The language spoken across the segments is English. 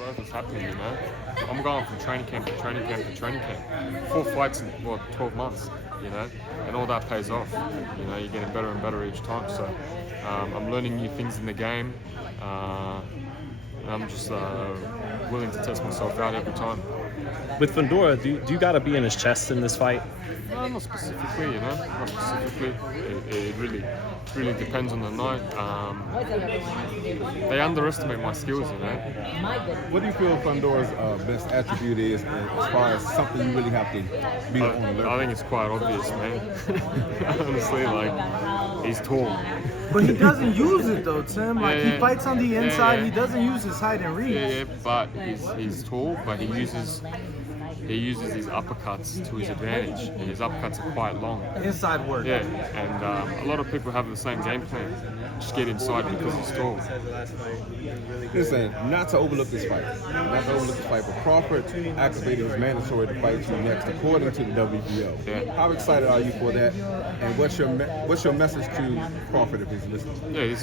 growth is happening, you know. I'm going from training camp to training camp to training camp. 4 fights in 12 months, you know, and all that pays off. You know, you're getting better and better each time. So I'm learning new things in the game. And I'm just willing to test myself out every time. With Fundora, do you got to be in his chest in this fight? No, not specifically, you know. Not specifically. It really depends on the night. They underestimate my skills, you know. What do you feel Fundora's best attribute is as far as something you really have to be on alert? I think it's quite obvious, man. Honestly, like, he's tall. But he doesn't use it though, Tim. Like he fights on the inside. He doesn't use his height and reach. Yeah, but he's tall, but he uses his uppercuts to his advantage. And his uppercuts are quite long. Inside work. Yeah, and a lot of people have the same game plan. Just get inside because he's tall. Listen, not to overlook this fight. But Crawford activated his mandatory to fight you next, according to the WBO. Yeah. How excited are you for that? And what's your message to Crawford if he's listening? Yeah,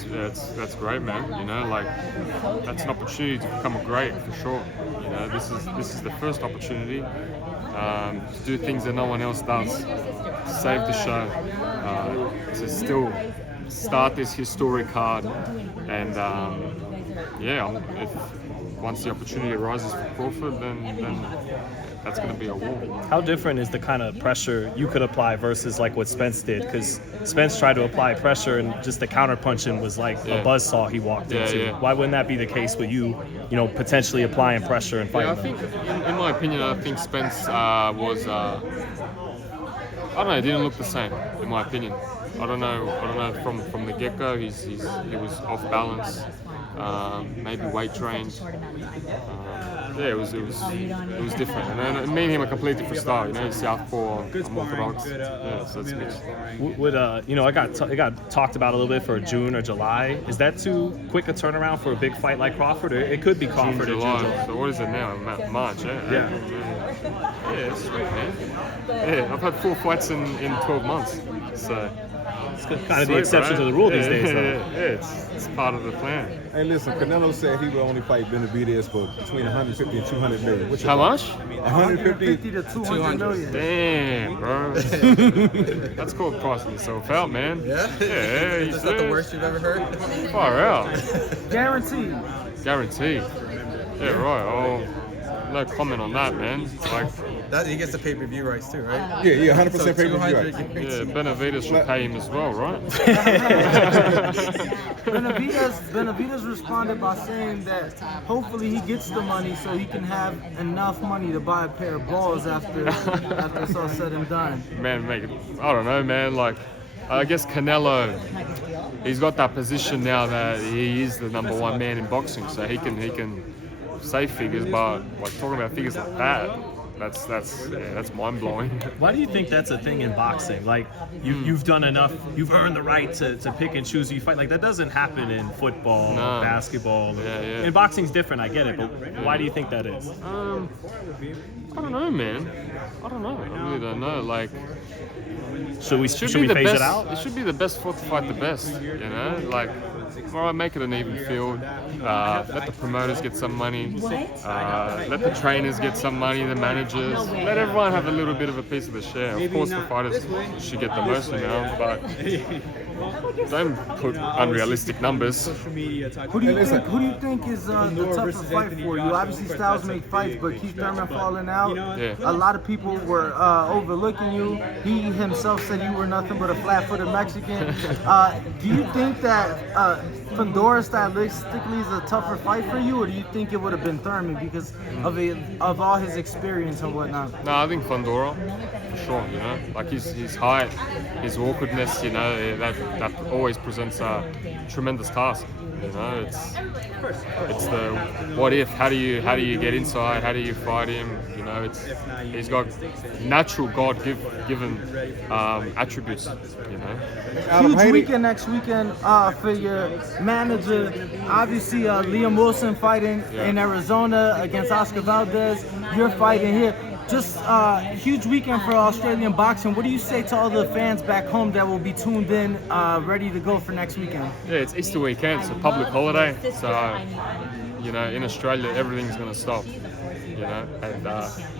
that's great, man. You know, like that's an opportunity to become a great for sure. You know, this is the first opportunity to do things that no one else does, to save the show, to still start this historic card, and once the opportunity arises for Crawford, then that's going to be a war. How different is the kind of pressure you could apply versus like what Spence did? Because Spence tried to apply pressure and just the counter punching was like a buzzsaw he walked into. Yeah. Why wouldn't that be the case with you know, potentially applying pressure and fighting I think, in my opinion, I think Spence was, I don't know, it didn't look the same, in my opinion. I don't know. From the get-go, he was off balance. Maybe weight trained. It was different. And me and him are completely different style. You know, he's southpaw, I'm orthodox. Yeah, so it's mixed. You know, it got talked about a little bit for June or July. Is that too quick a turnaround for a big fight like Crawford? Or it could be Crawford in July. So what is it now? March, yeah? Yeah, it's sweet, man. Yeah, I've had 4 fights in 12 months. So it's kind of the exception to the rule these days, though. Yeah, it's part of the plan. Hey, listen, Canelo said he will only fight Benavidez for between 150 and 200 million. How much? 150 to 200 million. Damn, bro. That's called pricing yourself out, man. Yeah? Yeah, Is that the worst you've ever heard? Far out. Guaranteed. Guaranteed. Yeah, right. Oh, no comment on that, man. Like, That he gets the pay-per-view rights too, right? Yeah, 100% pay-per-view. yeah, Benavidez should pay him as well, right? Benavidez responded by saying that hopefully he gets the money so he can have enough money to buy a pair of balls after it's all said and done. Man, I don't know, man. Like, I guess Canelo, he's got that position now that he is the number 1 man in boxing, so he can say figures, but like talking about figures like that, that's mind blowing. Why do you think that's a thing in boxing? Like you've done enough, you've earned the right to pick and choose who you fight. Like that doesn't happen in football, or basketball. Yeah. And boxing's different, I get it, but why do you think that is? I don't know, man. I really don't know. Like, should we phase it out? It should be the best fought to fight the best, you know? Like, all right, make it an even field. Let the promoters get some money. Let the trainers get some money, the managers. Let everyone have a little bit of a piece of the share. Of course, the fighters should get the most amount, but don't put unrealistic numbers. Who do you think is the toughest fight for you? Obviously, styles make fights, but Keith Thurman falling out. Yeah. A lot of people were overlooking you. He himself said you were nothing but a flat-footed Mexican. Do you think that Fundora stylistically is a tougher fight for you, or do you think it would have been Thurman because of all his experience and whatnot? No, I think Fundora, for sure, you know, like his height, his awkwardness, you know, that always presents a tremendous task. You know, it's the what if, how do you get inside, how do you fight him, you know, he's got natural God-given attributes, you know. Huge weekend next weekend for your manager. Obviously, Liam Wilson fighting in Arizona against Oscar Valdez. You're fighting here. Just huge weekend for Australian boxing. What do you say to all the fans back home that will be tuned in, ready to go for next weekend? Yeah, it's Easter weekend. It's a public holiday, so you know, in Australia, everything's going to stop, you know, and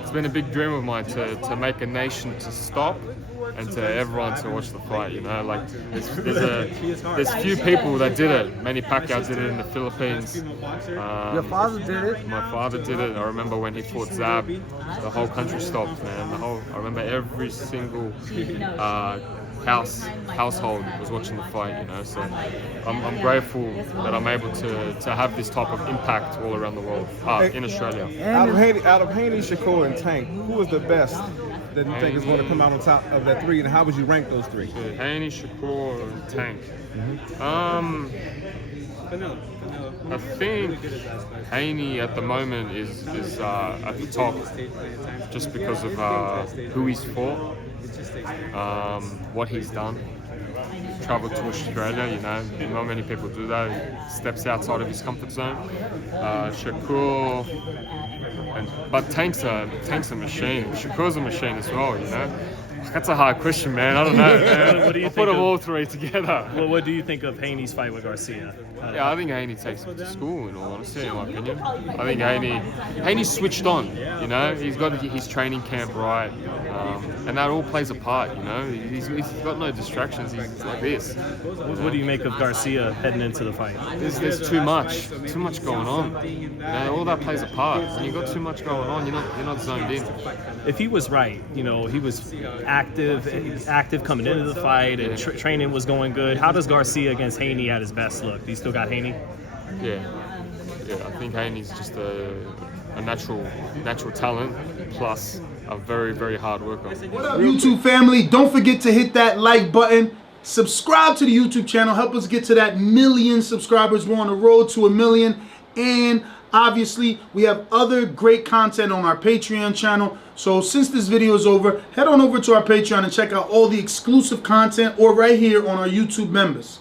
it's been a big dream of mine to make a nation to stop and to everyone to watch the fight, you know, like there's few people that did it. Manny Pacquiao did it in the Philippines. Your father did it. My father did it. I remember when he fought Zab, the whole country stopped, man. I remember every single household was watching the fight, you know. So I'm grateful that I'm able to have this type of impact all around the world, in Australia. Out of Haney, Shakur, and Tank, who was the best that you think is going to come out on top of that three, and how would you rank those three? So Haney, Shakur, and Tank. I think Haney at the moment is at the top just because of who he's fought, what he's done. Traveled to Australia, you know, not many people do that. He steps outside of his comfort zone. Shakur, but Tank's a machine. Shakur's a machine as well, you know. That's a hard question, man. I don't know, man. What do you I'll think put them of- all three together. Well, what do you think of Haney's fight with Garcia? Yeah, I think Haney takes him to school, in all honesty, in my opinion. I think Haney's switched on, you know. He's got his training camp right, and that all plays a part, you know. He's got no distractions. He's like this. What do you make of Garcia heading into the fight? There's too much going on. You know, all that plays a part. When you got too much going on, you're not zoned in. If he was right, you know, he was active coming into the fight, and training was going good. How does Garcia against Haney at his best look? Do you still got Haney? Yeah. I think Haney's just a natural talent plus a very, very hard worker. What up, YouTube family? Don't forget to hit that like button. Subscribe to the YouTube channel. Help us get to that 1 million subscribers. We're on the road to 1 million. And obviously, we have other great content on our Patreon channel. So since this video is over, head on over to our Patreon and check out all the exclusive content or right here on our YouTube members.